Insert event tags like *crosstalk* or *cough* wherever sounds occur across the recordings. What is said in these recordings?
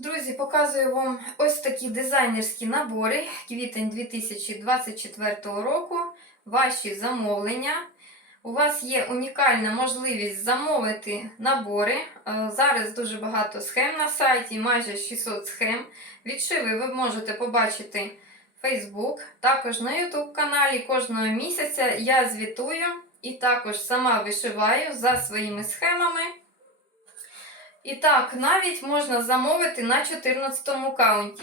Друзі, показую вам ось такі дизайнерські набори квітень 2024 року. Ваші замовлення. У вас є унікальна можливість замовити набори. Е, Зараз дуже багато схем на сайті, майже 600 схем. Відшиви ви можете побачити Facebook. Також на YouTube каналі кожного місяця я звітую і також сама вишиваю за своїми схемами. І так, навіть можна замовити на 14 каунті.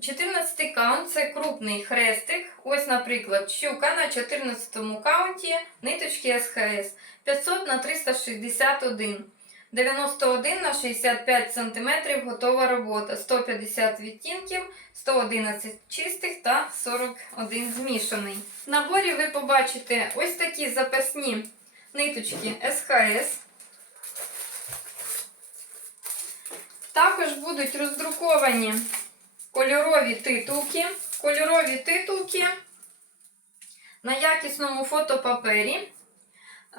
14 каунт це крупний хрестик. Ось, наприклад, щука на 14 каунті, ниточки СХС 500 на 361. 91 на 65 см готова робота. 150 відтінків, 111 чистих та 41 змішаний. В наборі ви побачите ось такі запасні ниточки СХС. Також будуть роздруковані кольорові титулки. Кольорові титулки на якісному фотопапері.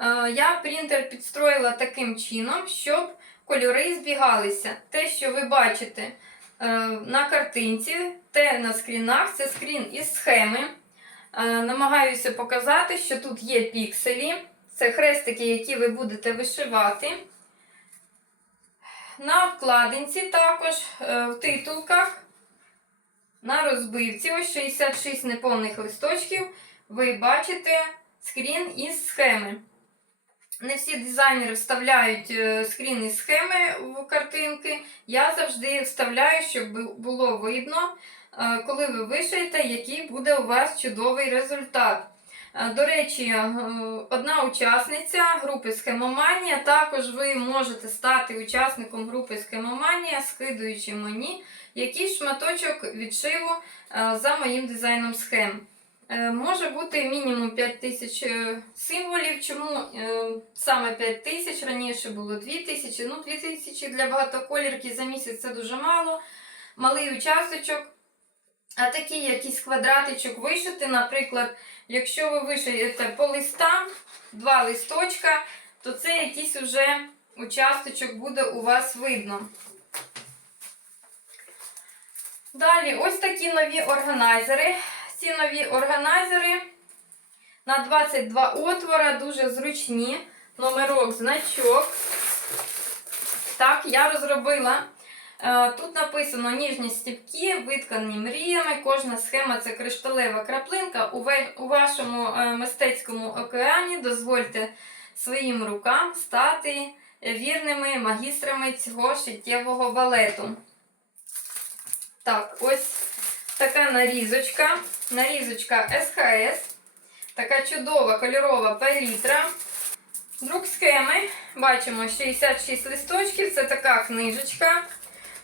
Е, Я принтер підстроїла таким чином, щоб кольори збігалися. Те, що ви бачите е, на картинці, те на скрінах, це скрін із схеми. Е, Намагаюся показати, що тут є пікселі. Це хрестики, які ви будете вишивати. На вкладинці також е, в титулках, на розбивці, ось 66 неповних листочків, ви бачите скрін із схеми. Не всі дизайнери вставляють е, скрін із схеми в картинки. Я завжди вставляю, щоб було видно, е, коли ви вишиєте, який буде у вас чудовий результат. Е, До речі, е, одна учасниця групи Схемоманія. Також ви можете стати учасником групи Схемоманія, скидуючи мені якийсь шматочок відшиву е, за моїм дизайном схем. Може бути мінімум 5 тисяч символів. Чому саме 5 тисяч? Раніше було 2 тисячі. Ну, 2 тисячі для багатоколірки за місяць це дуже мало. Малий участочок. А такий якийсь квадратичок вишити, наприклад, якщо ви вишиєте по листам, два листочка, то це якийсь уже участочок буде у вас видно. Далі, ось такі нові органайзери. Ці нові органайзери на 22 отвора, дуже зручні. Номерок, значок. Так, я розробила. Е, Тут написано ніжні стіпки, виткані мріями. Кожна схема це кришталева краплинка. У вашому е, мистецькому океані дозвольте своїм рукам стати вірними магістрами цього шиттєвого балету. Так, ось така нарізочка. Нарізочка СХС. Така чудова кольорова палітра. Друк схеми. Бачимо 66 листочків. Це така книжечка.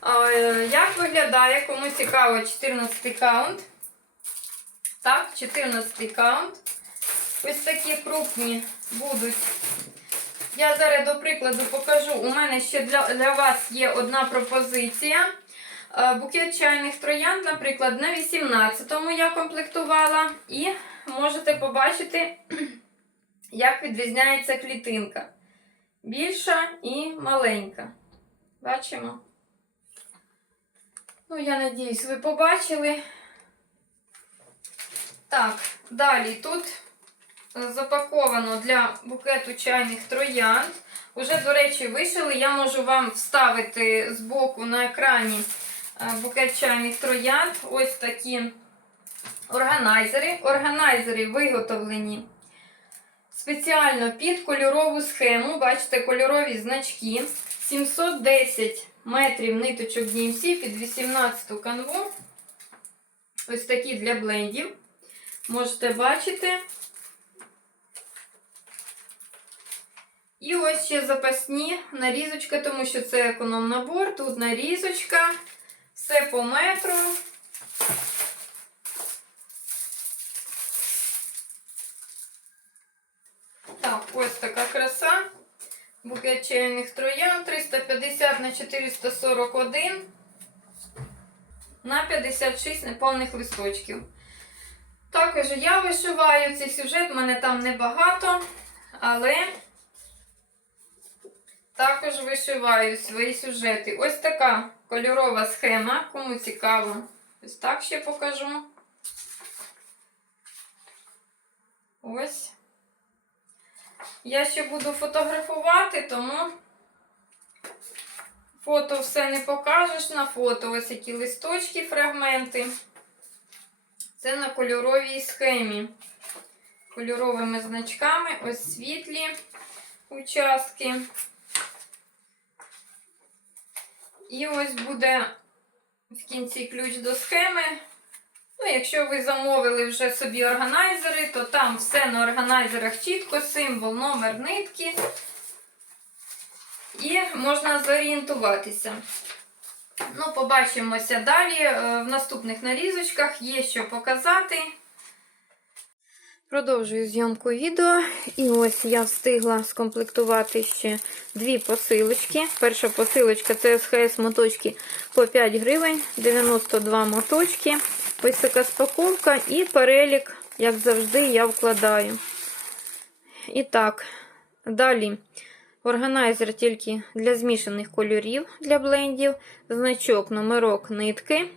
Е, Як виглядає, кому цікаво, 14 каунт. Так, 14 каунт. Ось такі крупні будуть. Я зараз, до прикладу, покажу. У мене ще для, для вас є одна пропозиція. Е, Букет чайних троянд, наприклад, на 18-му я комплектувала. І можете побачити, *clears throat* як відрізняється клітинка. Більша і маленька. Бачимо? Ну, я надіюсь, ви побачили. Так, далі тут е, запаковано для букету чайних троянд. Уже, до речі, вишили. Я можу вам вставити збоку на екрані е, букет чайних троянд. Ось такі органайзери. Органайзери виготовлені спеціально під кольорову схему. Бачите, кольорові значки. 710 метрів ниточок DMC під 18 канву. Ось такі для блендів. Можете бачити. І ось ще запасні нарізочка, тому що це економ-набор. Тут нарізочка, все по метру. Так, ось така. Букет чайних троян 350 на 441 на 56 неповних листочків. Також я вишиваю цей сюжет, в мене там небагато, але Також вишиваю свої сюжети. Ось така кольорова схема. Кому цікаво, ось так ще покажу. Ось. Я ще буду фотографувати, тому фото все не покажеш на фото. Ось які листочки, фрагменти. Це на кольоровій схемі. Кольоровими значками, ось світлі участки. І ось буде в кінці ключ до схеми. Ну, якщо ви замовили вже собі органайзери, то там все на органайзерах чітко, символ, номер нитки. І можна зорієнтуватися. Ну, побачимося далі. Е, В наступних нарізочках є що показати. Продовжую зйомку відео. І ось я встигла скомплектувати ще дві посилочки. Перша посилочка це СХС моточки по 5 гривень, 92 моточки. Така спаковка і перелік, як завжди, я вкладаю. І так, далі органайзер тільки для змішаних кольорів для блендів, значок, номерок, нитки.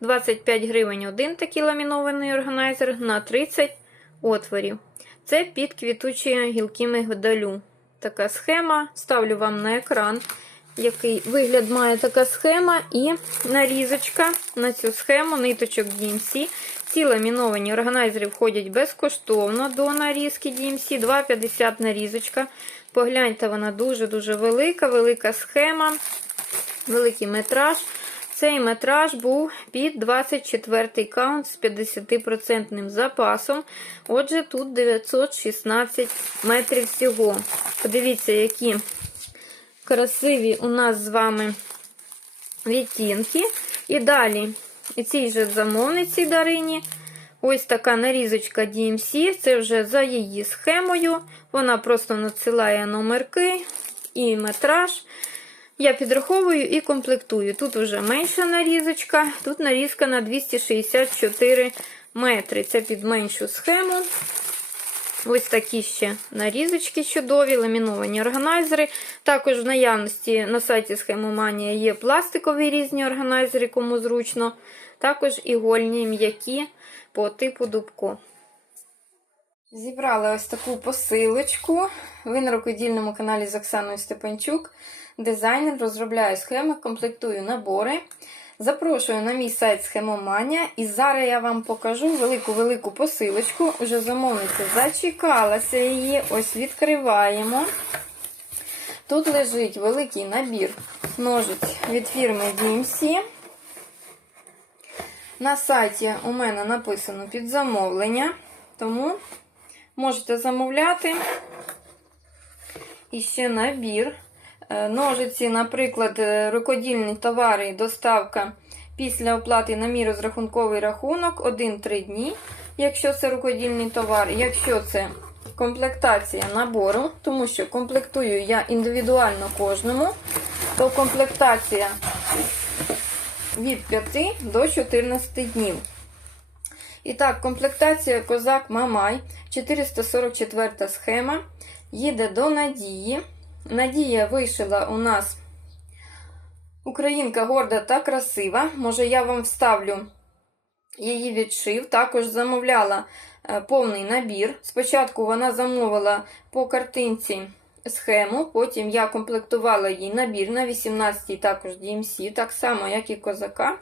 25 гривень один такий ламінований органайзер на 30 отворів. Це під квітучі гілки мигдалю. Така схема. Ставлю вам на екран, який вигляд має така схема, і нарізочка на цю схему ниточок DMC. Ці ламіновані органайзери входять безкоштовно до нарізки DMC. 2,50 нарізочка. Погляньте, вона дуже-дуже велика, велика схема, великий метраж. Цей метраж був під 24-й каунт з 50% запасом. Отже, тут 916 метрів всього. Подивіться, які красиві у нас з вами відтінки. І далі, цій же замовниці Дарині. Ось така нарізочка DMC, це вже за її схемою. Вона просто надсилає номерки і метраж. Я підраховую і комплектую. Тут вже менша нарізочка, тут нарізка на 264 метри. Це під меншу схему. Ось такі ще нарізочки чудові, ламіновані органайзери. Також в наявності на сайті Схемоманія є пластикові різні органайзери, кому зручно. Також ігольні м'які по типу дубко. Зібрала ось таку посилочку. Ви на рукодільному каналі з Оксаною Степанчук. Дизайнер розробляю схеми, комплектую набори. Запрошую на мій сайт Схемоманія. І зараз я вам покажу велику-велику посилочку. Уже замовниця зачекалася її. Ось відкриваємо. Тут лежить великий набір ножиць від фірми DMC. На сайті у мене написано під замовлення, тому можете замовляти. І ще набір. Е, Ножиці, наприклад, е, рукодільні товари, доставка після оплати на мій розрахунковий рахунок 1-3 дні, якщо це рукодільний товар. Якщо це комплектація набору, тому що комплектую я індивідуально кожному, то комплектація від 5 до 14 днів. І так, комплектація Козак Мамай, 444 схема, їде до Надії. Надія вишила у нас Українка горда та красива. Може, я вам вставлю її відшив. Також замовляла е, повний набір. Спочатку вона замовила по картинці схему, потім я комплектувала їй набір на 18-й також DMC, так само, як і козака.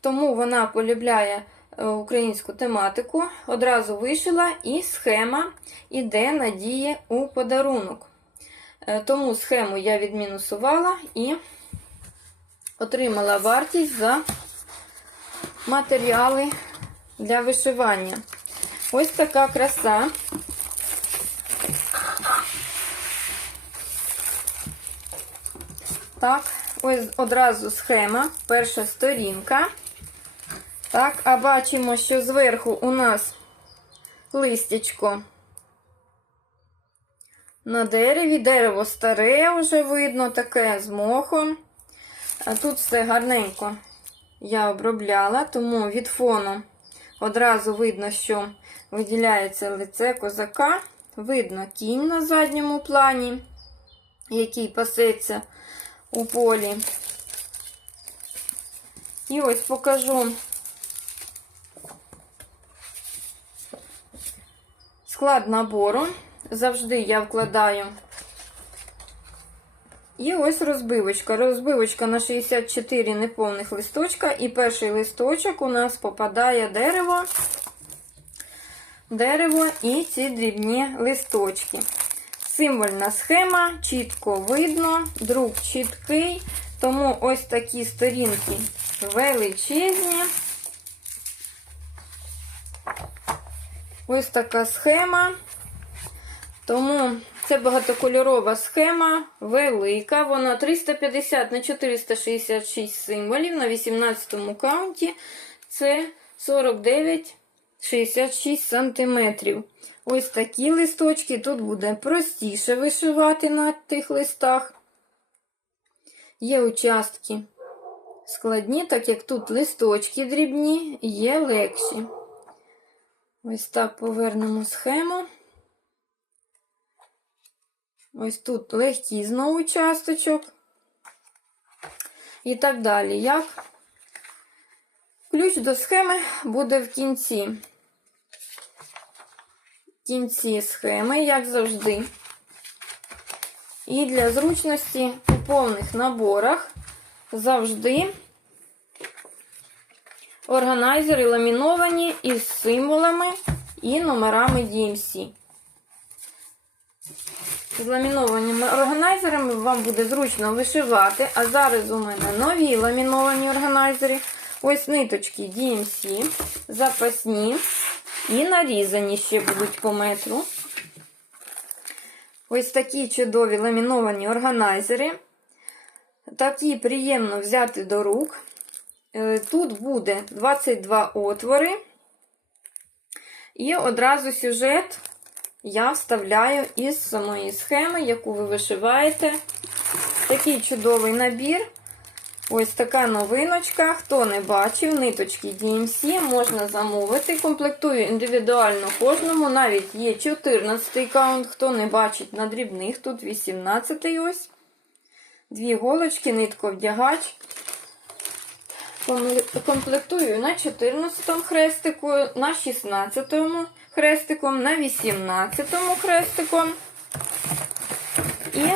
Тому вона полюбляє е, українську тематику. Одразу вишила, і схема іде надії у подарунок. Е, Тому схему я відмінусувала і отримала вартість за матеріали для вишивання. Ось така краса. Так, ось одразу схема, перша сторінка. Так, а бачимо, що зверху у нас листячко на дереві. Дерево старе вже видно, таке з мохом. А тут все гарненько я обробляла, тому від фону одразу видно, що виділяється лице козака. Видно кінь на задньому плані. який пасеться у полі. І ось покажу склад набору. Завжди я вкладаю. І ось розбивочка. Розбивочка на 64 неповних листочка. І перший листочок у нас попадає дерево, дерево і ці дрібні листочки. Символьна схема, чітко видно, друк чіткий, тому ось такі сторінки величезні. Ось така схема. Тому це багатокольорова схема, велика. Вона 350 на 466 символів на 18 каунті. Це 49,66 сантиметрів. Ось такі листочки. Тут буде простіше вишивати на тих листах. Є участки складні, так як тут листочки дрібні, є легші. Ось так повернемо схему. Ось тут легкий знову часточок. І так далі. Як ключ до схеми буде в кінці. В кінці схеми, як завжди. І для зручності у повних наборах завжди органайзери ламіновані із символами і номерами DMC. З ламінованими органайзерами вам буде зручно вишивати. А зараз у мене нові ламіновані органайзери. Ось ниточки DMC, запасні і нарізані ще будуть по метру. Ось такі чудові ламіновані органайзери. Такі приємно взяти до рук. Е, Тут буде 22 отвори. І одразу сюжет я вставляю із самої схеми, яку ви вишиваєте. Такий чудовий набір. Ось така новиночка. Хто не бачив, ниточки DMC можна замовити. Комплектую індивідуально кожному. Навіть є 14 каунт. Хто не бачить на дрібних, тут 18 ось. Дві голочки, нитко вдягач. Комплектую на 14 хрестику, на 16 хрестиком, на 18 хрестиком. І,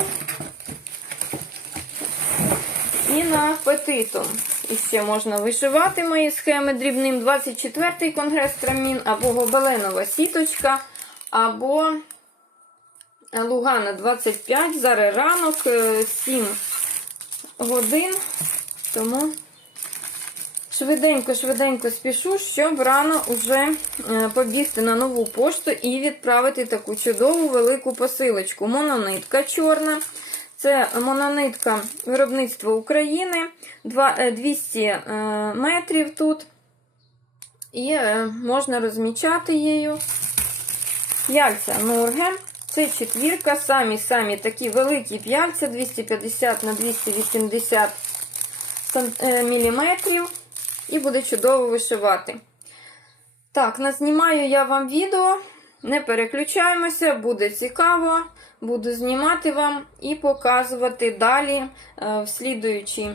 і на петитом. І ще можна вишивати мої схеми дрібним. 24-й конгрес трамін, або гобеленова сіточка, або Лугана 25. Зараз ранок, 7 годин. Тому швиденько-швиденько спішу, щоб рано вже побігти на нову пошту і відправити таку чудову велику посилочку. Мононитка чорна. Це мононитка виробництва України. 200 метрів тут. І можна розмічати її. Яйця Нурге. Це четвірка, самі-самі такі великі п'яльця 250 на 280 міліметрів. І буде чудово вишивати. Так, назнімаю я вам відео. Не переключаємося, буде цікаво. Буду знімати вам і показувати далі в слідуючі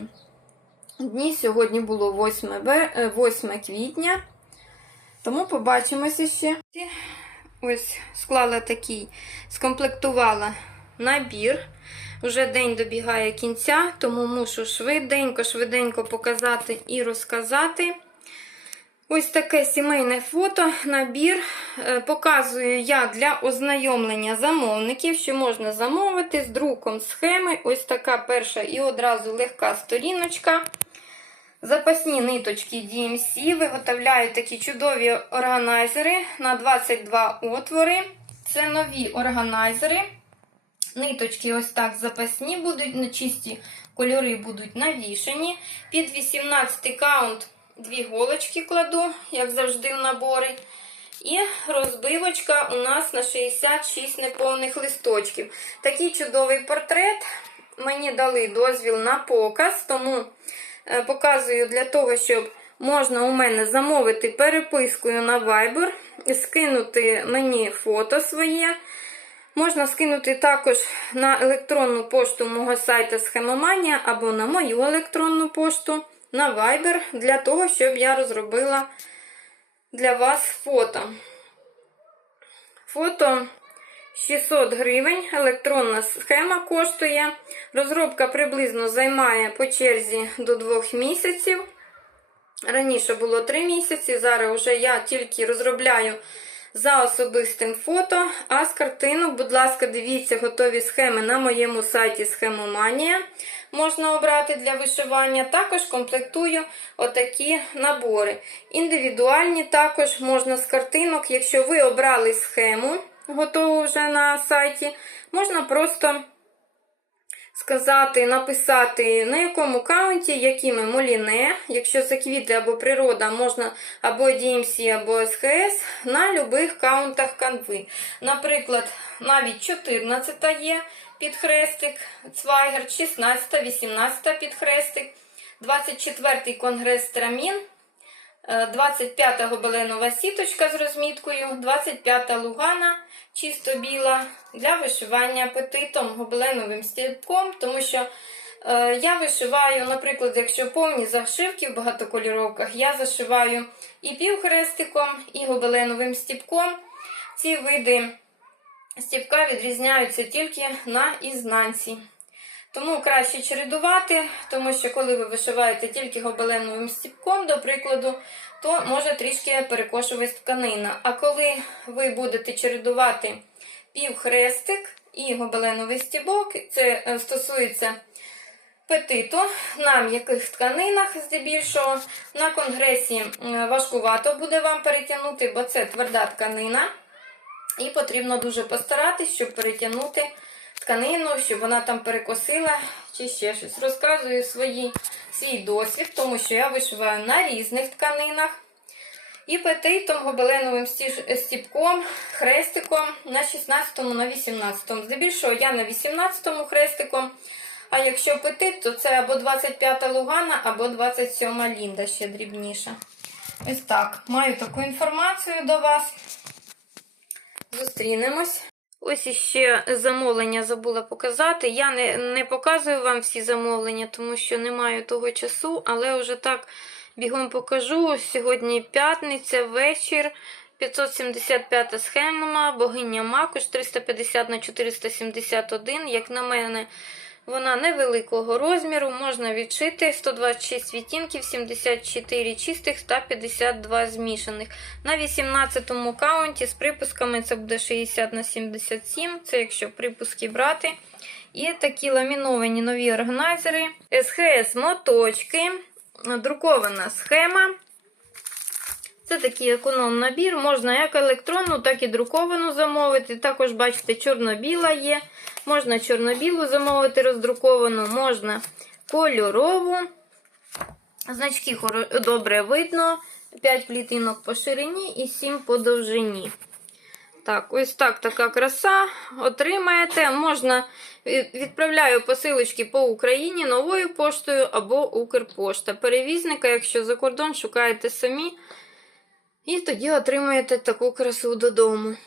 дні. Сьогодні було 8, 8 квітня. Тому побачимося ще. Ось склала такий, скомплектувала набір. Уже день добігає кінця, тому мушу швиденько-швиденько показати і розказати. Ось таке сімейне фото, набір. Показую я для ознайомлення замовників, що можна замовити з друком схеми. Ось така перша і одразу легка сторіночка. Запасні ниточки DMC. Виготовляю такі чудові органайзери на 22 отвори. Це нові органайзери. Ниточки ось так запасні будуть, на чисті кольори будуть навішені. Під 18 каунт дві голочки кладу, як завжди, в набори. І розбивочка у нас на 66 неповних листочків. Такий чудовий портрет. Мені дали дозвіл на показ, тому показую для того, щоб можна у мене замовити перепискою на Viber, скинути мені фото своє. Можна скинути також на електронну пошту мого сайту Схемоманія або на мою електронну пошту на Viber для того, щоб я розробила для вас фото. Фото 600 гривень, електронна схема коштує. Розробка приблизно займає по черзі до 2 місяців. Раніше було 3 місяці, зараз вже я тільки розробляю за особистим фото. А з картинок, будь ласка, дивіться готові схеми на моєму сайті Схемоманія. Можна обрати для вишивання. Також комплектую отакі набори. Індивідуальні також можна з картинок. Якщо ви обрали схему, готову вже на сайті, можна просто сказати, написати, на якому каунті, якими моліне, якщо це квіти або природа, можна або DMC, або СХС, на любих каунтах канви. Наприклад, навіть 14 є підхрестик, цвайгер, 16, 18 підхрестик, 24 конгрес Трамін. 25-та гобеленова сіточка з розміткою, 25-та лугана чисто біла для вишивання петитом гобеленовим стілком, тому що е, я вишиваю, наприклад, якщо повні зашивки в багатокольоровках, я зашиваю і півхрестиком, і гобеленовим стіпком. Ці види стіпка відрізняються тільки на ізнанці. Тому краще чередувати, тому що коли ви вишиваєте тільки гобеленовим стіпком, до прикладу, то може трішки перекошуватись тканина. А коли ви будете чередувати півхрестик і гобеленовий стібок, це е, стосується петиту на м'яких тканинах, здебільшого, на конгресі важкувато буде вам перетягнути, бо це тверда тканина. І потрібно дуже постаратись, щоб перетягнути тканину, щоб вона там перекосила чи ще щось. Розказую свої, свій досвід, тому що я вишиваю на різних тканинах. І петитом, гобеленовим стіпком, хрестиком на 16-му, на 18-му. Здебільшого я на 18-му хрестиком. А якщо петит, то це або 25-та лугана, або 27 лінда, ще дрібніша. Ось так. Маю таку інформацію до вас. Зустрінемось. Ось іще замовлення забула показати. Я не, не показую вам всі замовлення, тому що не маю того часу, але вже так бігом покажу. Сьогодні п'ятниця, вечір. 575 схема, богиня Макуш 350 на 471. Як на мене, вона невеликого розміру, можна відшити 126 відтінків, 74 чистих та 52 змішаних. На 18-му каунті з припусками це буде 60 на 77, це якщо припуски брати. І такі ламіновані нові органайзери. СХС моточки, друкована схема. Це такий економ-набір, можна як електронну, так і друковану замовити. Також, бачите, чорно-біла є. Можна чорно-білу замовити роздруковану, можна кольорову. Значки добре видно. 5 плітинок по ширині і 7 по довжині. Так, ось так така краса. Отримаєте. Можна відправляю посилочки по Україні новою поштою або Укрпошта. Перевізника, якщо за кордон шукаєте самі. І тоді отримаєте таку красу додому.